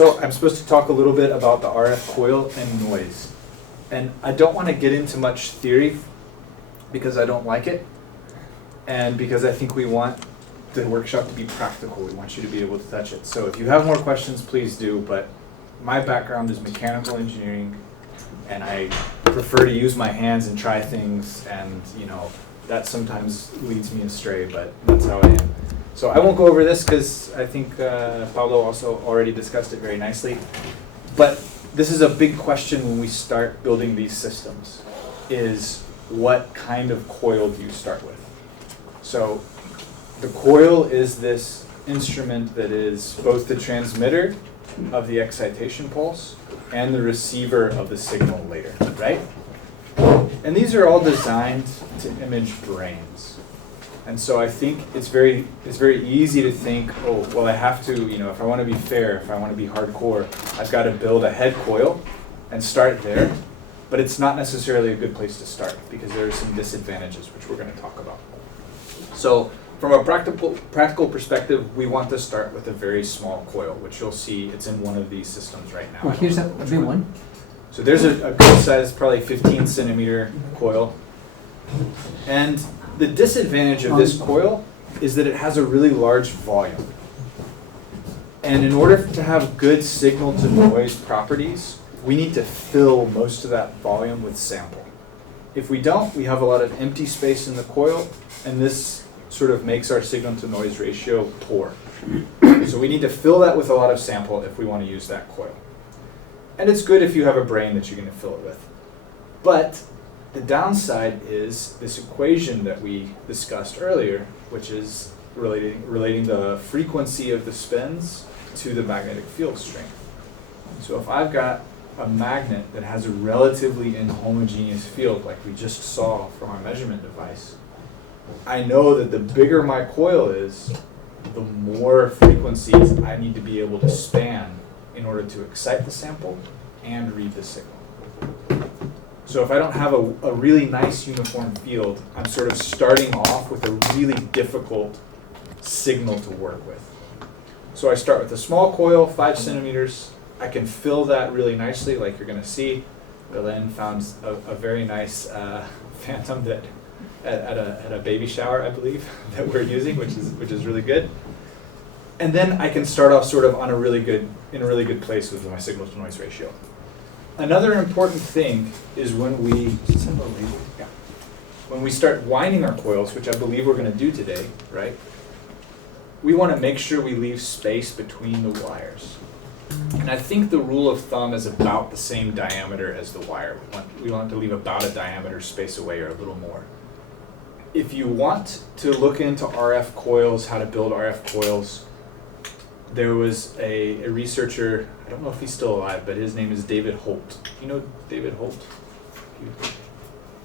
So I'm supposed to talk a little bit about the RF coil and noise. And I don't want to get into much theory because I don't like it, and because I think we want the workshop to be practical. We want you to be able to touch it. So if you have more questions, please do, but my background is mechanical engineering, and I prefer to use my hands and try things, and that sometimes leads me astray, but that's how I am. So I won't go over this because I think Paulo also already discussed it very nicely. But this is a big question when we start building these systems, is what kind of coil do you start with? So the coil is this instrument that is both the transmitter of the excitation pulse and the receiver of the signal later, right? And these are all designed to image brains. And so I think it's very easy to think, oh, well, I have to, if I want to be fair, if I want to be hardcore, I've got to build a head coil and start there. But it's not necessarily a good place to start because there are some disadvantages, which we're going to talk about. So from a practical perspective, we want to start with a very small coil, which you'll see it's in one of these systems right now. Well, here's a big one. So there's a good size, probably 15 centimeter coil. And the disadvantage of this coil is that it has a really large volume. And in order to have good signal to noise properties, we need to fill most of that volume with sample. If we don't, we have a lot of empty space in the coil, and this sort of makes our signal to noise ratio poor. So we need to fill that with a lot of sample if we want to use that coil. And it's good if you have a brain that you're going to fill it with. But the downside is this equation that we discussed earlier, which is relating the frequency of the spins to the magnetic field strength. So if I've got a magnet that has a relatively inhomogeneous field, like we just saw from our measurement device, I know that the bigger my coil is, the more frequencies I need to be able to span in order to excite the sample and read the signal. So if I don't have a really nice uniform field, I'm sort of starting off with a really difficult signal to work with. So I start with a small coil, 5 centimeters. I can fill that really nicely, like you're going to see. Belen found a very nice phantom that at a baby shower, I believe, that we're using, which is really good. And then I can start off sort of in a really good place with my signal to noise ratio. Another important thing is when we start winding our coils, which I believe we're going to do today, right? We want to make sure we leave space between the wires. And I think the rule of thumb is about the same diameter as the wire. We want to leave about a diameter space away or a little more. If you want to look into RF coils, how to build RF coils, there was a researcher, I don't know if he's still alive, but his name is David Holt. You know David Holt?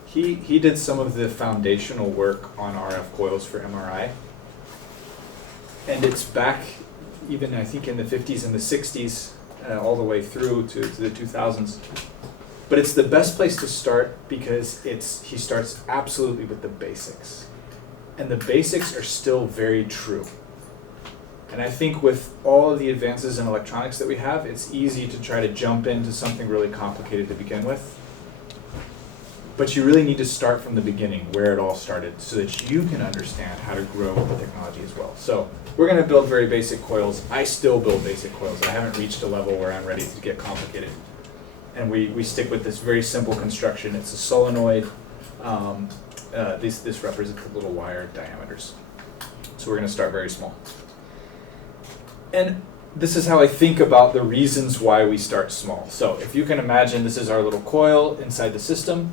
He did some of the foundational work on RF coils for MRI. And it's back even, I think, in the 50s and the 60s, all the way through to the 2000s. But it's the best place to start because he starts absolutely with the basics. And the basics are still very true. And I think with all of the advances in electronics that we have, it's easy to try to jump into something really complicated to begin with. But you really need to start from the beginning, where it all started, so that you can understand how to grow with the technology as well. So we're going to build very basic coils. I still build basic coils. I haven't reached a level where I'm ready to get complicated. And we stick with this very simple construction. It's a solenoid. This represents the little wire diameters. So we're going to start very small. And this is how I think about the reasons why we start small. So if you can imagine, this is our little coil inside the system.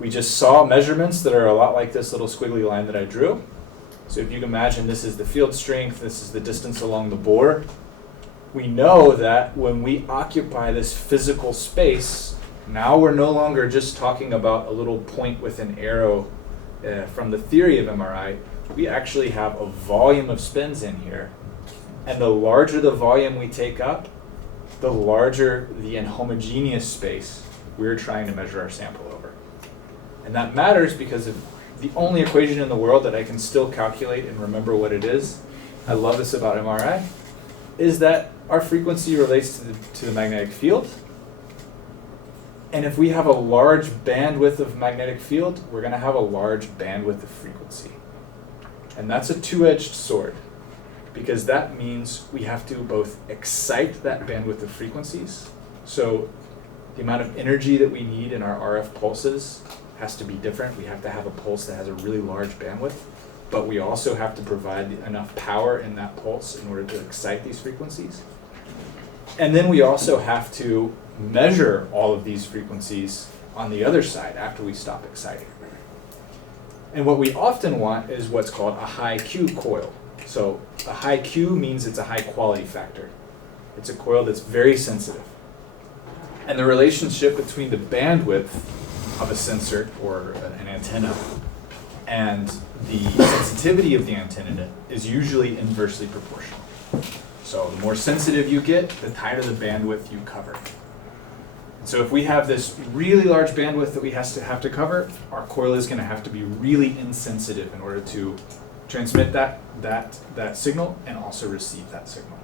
We just saw measurements that are a lot like this little squiggly line that I drew. So if you can imagine, this is the field strength, this is the distance along the bore. We know that when we occupy this physical space, now we're no longer just talking about a little point with an arrow from the theory of MRI. We actually have a volume of spins in here. And the larger the volume we take up, the larger the inhomogeneous space we're trying to measure our sample over. And that matters because of the only equation in the world that I can still calculate and remember what it is, I love this about MRI, is that our frequency relates to the magnetic field. And if we have a large bandwidth of magnetic field, we're going to have a large bandwidth of frequency. And that's a two-edged sword, because that means we have to both excite that bandwidth of frequencies. So the amount of energy that we need in our RF pulses has to be different. We have to have a pulse that has a really large bandwidth, but we also have to provide enough power in that pulse in order to excite these frequencies. And then we also have to measure all of these frequencies on the other side after we stop exciting. And what we often want is what's called a high Q coil. So a high Q means it's a high quality factor. It's a coil that's very sensitive. And the relationship between the bandwidth of a sensor or an antenna and the sensitivity of the antenna is usually inversely proportional. So the more sensitive you get, the tighter the bandwidth you cover. So if we have this really large bandwidth that we have to cover, our coil is going to have to be really insensitive in order to transmit that signal and also receive that signal.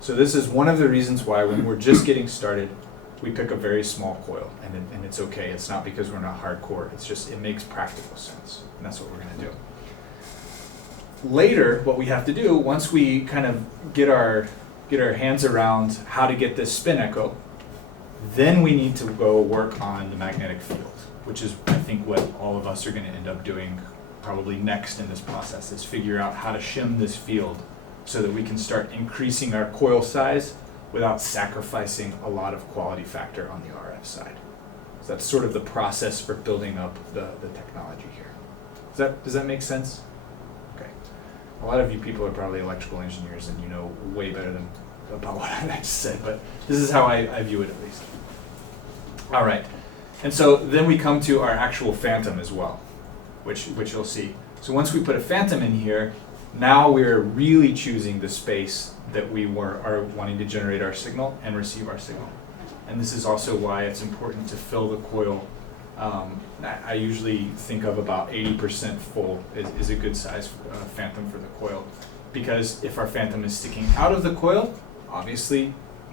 So this is one of the reasons why when we're just getting started, we pick a very small coil, and it's okay. It's not because we're not hardcore. It's just it makes practical sense, and that's what we're going to do. Later, what we have to do, once we kind of get our hands around how to get this spin echo, then we need to go work on the magnetic field, which is, I think, what all of us are going to end up doing probably next in this process, is figure out how to shim this field so that we can start increasing our coil size without sacrificing a lot of quality factor on the RF side. So that's sort of the process for building up the technology here. Does that make sense? Okay. A lot of you people are probably electrical engineers and you know way better than about what I just said, but this is how I view it at least. All right, and so then we come to our actual phantom as well, which you'll see. So once we put a phantom in here, now we're really choosing the space that we are wanting to generate our signal and receive our signal. And this is also why it's important to fill the coil. I usually think of about 80% full is a good size phantom for the coil, because if our phantom is sticking out of the coil, obviously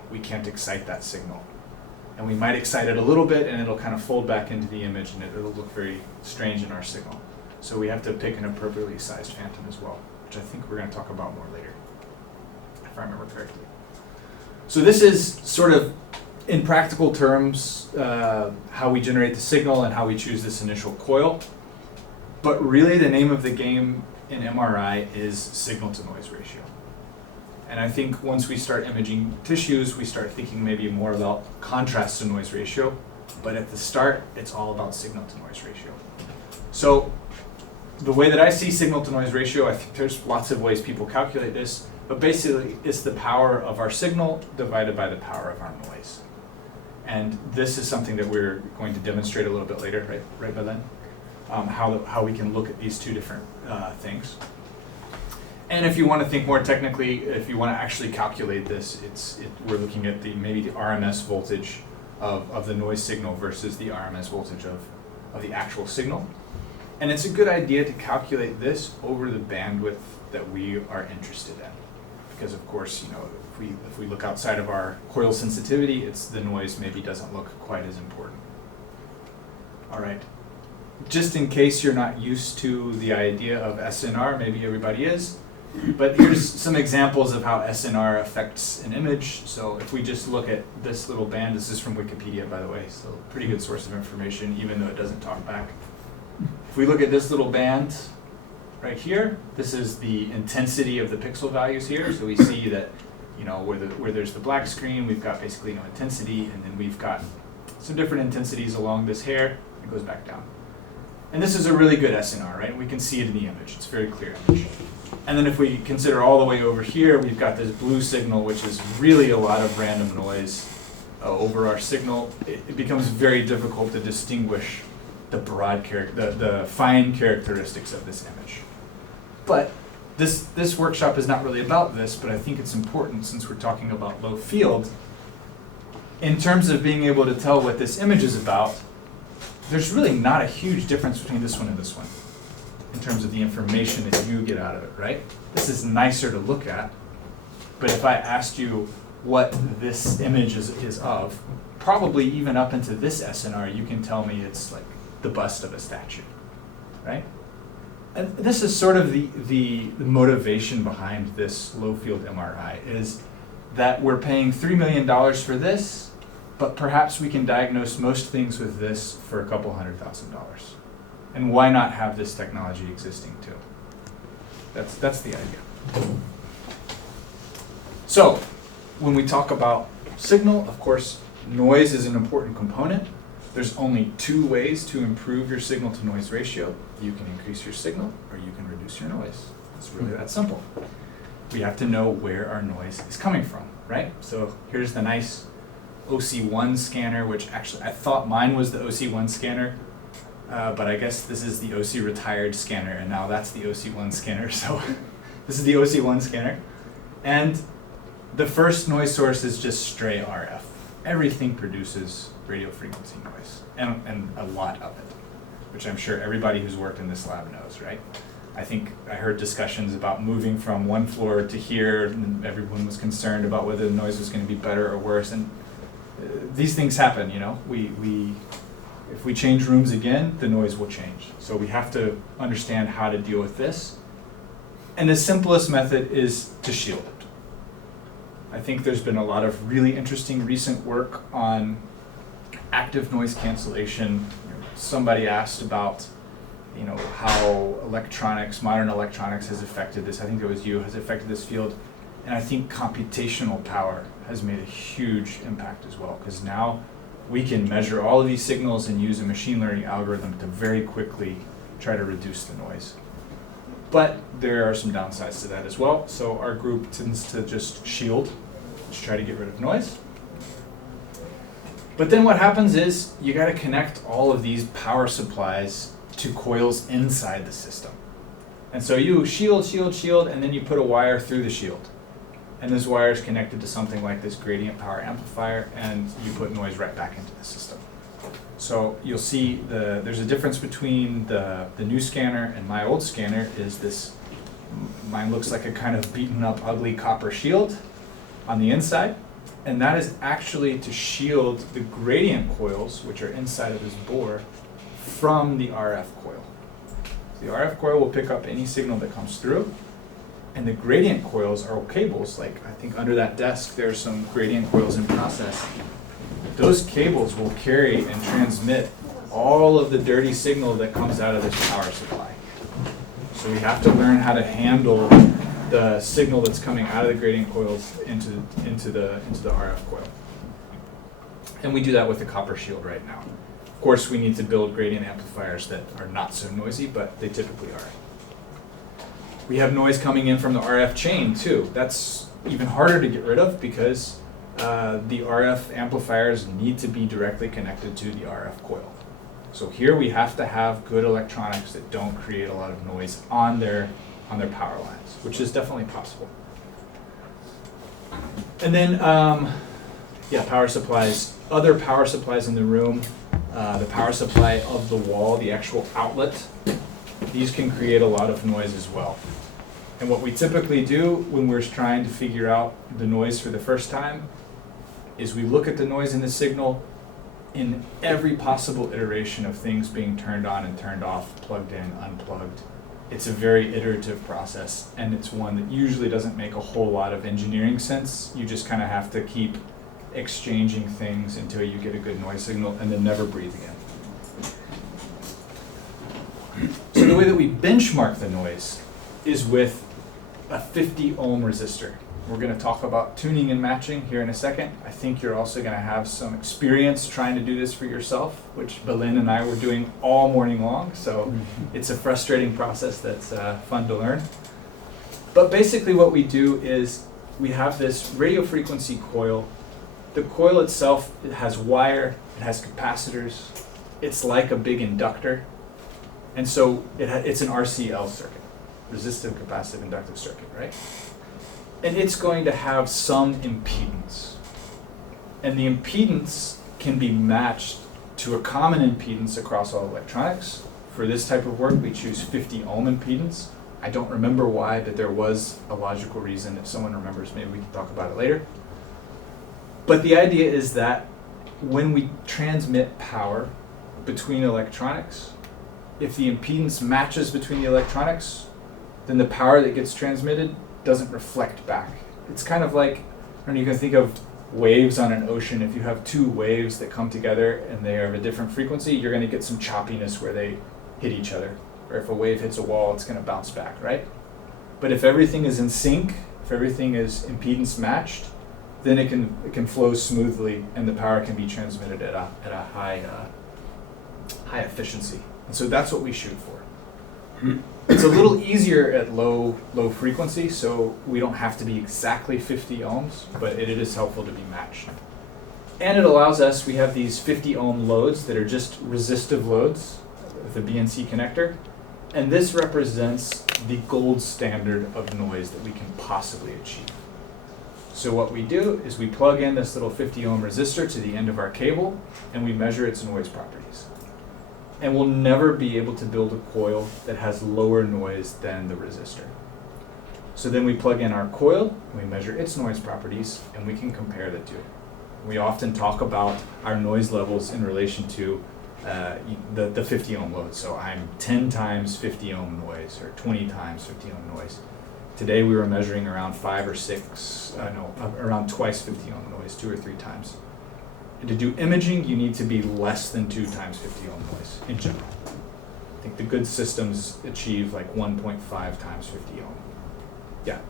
we can't excite that signal. And we might excite it a little bit and it'll kind of fold back into the image and it'll look very strange in our signal. So we have to pick an appropriately sized phantom as well, which I think we're going to talk about more later, if I remember correctly. So this is sort of, in practical terms, how we generate the signal and how we choose this initial coil. But really the name of the game in MRI is signal to noise ratio. And I think once we start imaging tissues, we start thinking maybe more about contrast to noise ratio. But at the start, it's all about signal to noise ratio. So the way that I see signal to noise ratio, I think there's lots of ways people calculate this, but basically it's the power of our signal divided by the power of our noise. And this is something that we're going to demonstrate a little bit later, right by then, how we can look at these two different things. And if you want to think more technically, if you want to actually calculate this, we're looking at maybe the RMS voltage of the noise signal versus the RMS voltage of the actual signal. And it's a good idea to calculate this over the bandwidth that we are interested in. Because of course, if we look outside of our coil sensitivity, the noise maybe doesn't look quite as important. All right. Just in case you're not used to the idea of SNR, maybe everybody is, but here's some examples of how SNR affects an image. So if we just look at this little band, this is from Wikipedia, by the way, so pretty good source of information, even though it doesn't talk back. If we look at this little band right here, this is the intensity of the pixel values here. So we see that, where there's the black screen, we've got basically no intensity, and then we've got some different intensities along this hair. It goes back down. And this is a really good SNR, right? We can see it in the image. It's a very clear image. And then if we consider all the way over here, we've got this blue signal, which is really a lot of random noise over our signal. It becomes very difficult to distinguish the fine characteristics of this image. But this workshop is not really about this, but I think it's important since we're talking about low field. In terms of being able to tell what this image is about, there's really not a huge difference between this one and this one in terms of the information that you get out of it, right? This is nicer to look at, but if I asked you, what this image is of, probably even up into this SNR, you can tell me it's like the bust of a statue, right? And this is sort of the motivation behind this low field MRI, is that we're paying $3 million for this, but perhaps we can diagnose most things with this for a couple $100,000. And why not have this technology existing too? That's the idea. So, when we talk about signal, of course, noise is an important component. There's only two ways to improve your signal to noise ratio. You can increase your signal or you can reduce your noise. It's really that simple. We have to know where our noise is coming from, right? So here's the nice OC1 scanner, which actually I thought mine was the OC1 scanner, but I guess this is the OC retired scanner, and now that's the OC1 scanner. So this is the OC1 scanner. And the first noise source is just stray RF. Everything produces radio frequency noise, and a lot of it, which I'm sure everybody who's worked in this lab knows, right? I think I heard discussions about moving from one floor to here, and everyone was concerned about whether the noise was going to be better or worse, and these things happen, you know. If we change rooms again, the noise will change. So we have to understand how to deal with this. And the simplest method is to shield it. I think there's been a lot of really interesting recent work on active noise cancellation. Somebody asked about, you know, how electronics, modern electronics has affected this. I think it was you, has affected this field. And I think computational power has made a huge impact as well, because now we can measure all of these signals and use a machine learning algorithm to very quickly try to reduce the noise. But there are some downsides to that as well. So our group tends to just shield, just try to get rid of noise. But then what happens is you got to connect all of these power supplies to coils inside the system. And so you shield, and then you put a wire through the shield. And this wire is connected to something like this gradient power amplifier, and you put noise right back into the system. So you'll see there's a difference between the new scanner and my old scanner. Is this, mine looks like a kind of beaten up, ugly copper shield on the inside. And that is actually to shield the gradient coils, which are inside of this bore, from the RF coil. The RF coil will pick up any signal that comes through, and the gradient coils are cables. Like, I think under that desk there's some gradient coils in process. Those cables will carry and transmit all of the dirty signal that comes out of this power supply. So we have to learn how to handle the signal that's coming out of the gradient coils into the RF coil. And we do that with the copper shield right now. Of course, we need to build gradient amplifiers that are not so noisy, but they typically are. We have noise coming in from the RF chain too. That's even harder to get rid of because the RF amplifiers need to be directly connected to the RF coil. So here we have to have good electronics that don't create a lot of noise on their power lines, which is definitely possible. And then, power supplies. Other power supplies in the room, the power supply of the wall, the actual outlet, these can create a lot of noise as well. And what we typically do when we're trying to figure out the noise for the first time is we look at the noise in the signal in every possible iteration of things being turned on and turned off, plugged in, unplugged. It's a very iterative process, and it's one that usually doesn't make a whole lot of engineering sense. You just kind of have to keep exchanging things until you get a good noise signal and then never breathe again. So the way that we benchmark the noise is with a 50 ohm resistor. We're going to talk about tuning and matching here in a second. I think you're also going to have some experience trying to do this for yourself, which Belen and I were doing all morning long, so it's a frustrating process that's fun to learn. But basically what we do is we have this radio frequency coil. The coil itself, it has wire, it has capacitors, it's like a big inductor, and so it's an RCL circuit, resistive capacitive inductive circuit, right? And it's going to have some impedance. And the impedance can be matched to a common impedance across all electronics. For this type of work, we choose 50 ohm impedance. I don't remember why, but there was a logical reason. If someone remembers, maybe we can talk about it later. But the idea is that when we transmit power between electronics, if the impedance matches between the electronics, then the power that gets transmitted doesn't reflect back. It's kind of like, and you can think of waves on an ocean. If you have two waves that come together and they are of a different frequency, you're going to get some choppiness where they hit each other. Or if a wave hits a wall, it's going to bounce back, right? But if everything is in sync, if everything is impedance matched, then it can flow smoothly and the power can be transmitted at a high efficiency. And so that's what we shoot for. It's a little easier at low frequency, so we don't have to be exactly 50 ohms, but it is helpful to be matched. And it allows us, we have these 50 ohm loads that are just resistive loads with a BNC connector, and this represents the gold standard of noise that we can possibly achieve. So what we do is we plug in this little 50 ohm resistor to the end of our cable, and we measure its noise properties. And we'll never be able to build a coil that has lower noise than the resistor. So then we plug in our coil, and we measure its noise properties, and we can compare the two. We often talk about our noise levels in relation to the 50 ohm load. So I'm 10 times 50 ohm noise, or 20 times 50 ohm noise. Today we were measuring around around twice 50 ohm noise, 2 or 3 times. And to do imaging, you need to be less than 2 times 50 ohm noise in general. I think the good systems achieve like 1.5 times 50 ohm. Yeah.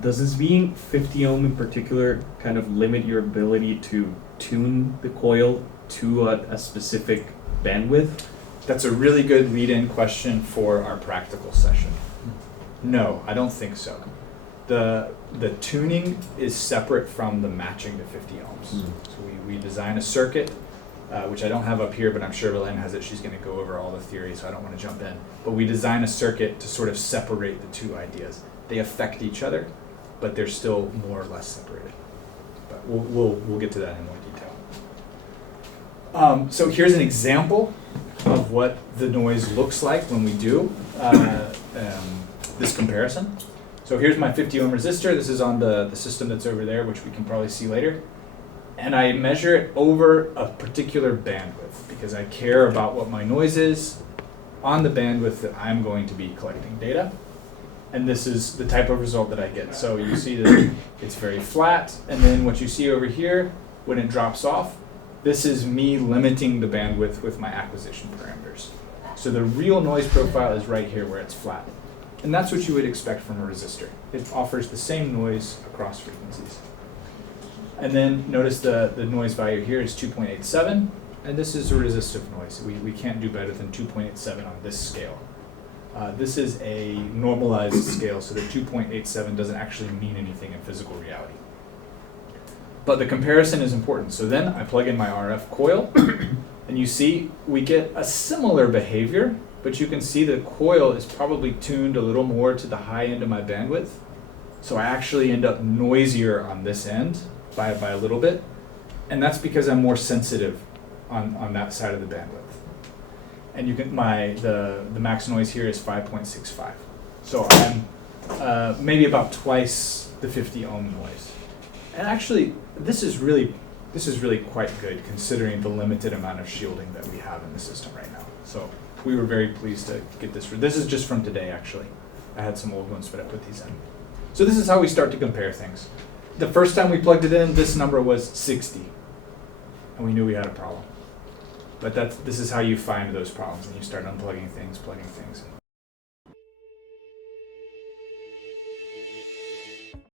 Does this being 50 ohm in particular kind of limit your ability to tune the coil to a specific bandwidth? That's a really good lead-in question for our practical session. No, I don't think so. The tuning is separate from the matching to 50 ohms. So we design a circuit, which I don't have up here, but I'm sure Belen has it. She's going to go over all the theory, so I don't want to jump in. But we design a circuit to sort of separate the two ideas. They affect each other, but they're still more or less separated. But we'll get to that in more detail. So here's an example of what the noise looks like when we do this comparison. So here's my 50 ohm resistor. This is on the system that's over there, which we can probably see later. And I measure it over a particular bandwidth because I care about what my noise is on the bandwidth that I'm going to be collecting data. And this is the type of result that I get. So you see that it's very flat, and then what you see over here, when it drops off, this is me limiting the bandwidth with my acquisition parameters. So the real noise profile is right here where it's flat. And that's what you would expect from a resistor. It offers the same noise across frequencies. And then notice the noise value here is 2.87, and this is a resistive noise. We can't do better than 2.87 on this scale. This is a normalized scale, so the 2.87 doesn't actually mean anything in physical reality. But the comparison is important. So then I plug in my RF coil, and you see we get a similar behavior, but you can see the coil is probably tuned a little more to the high end of my bandwidth. So I actually end up noisier on this end by a little bit, and that's because I'm more sensitive on that side of the bandwidth. And you can the max noise here is 5.65. So I'm maybe about twice the 50 ohm noise. And actually, this is really quite good considering the limited amount of shielding that we have in the system right now. So we were very pleased to get this. This is just from today, actually. I had some old ones, but I put these in. So this is how we start to compare things. The first time we plugged it in, this number was 60, and we knew we had a problem. But this is how you find those problems, and you start unplugging things, plugging things, and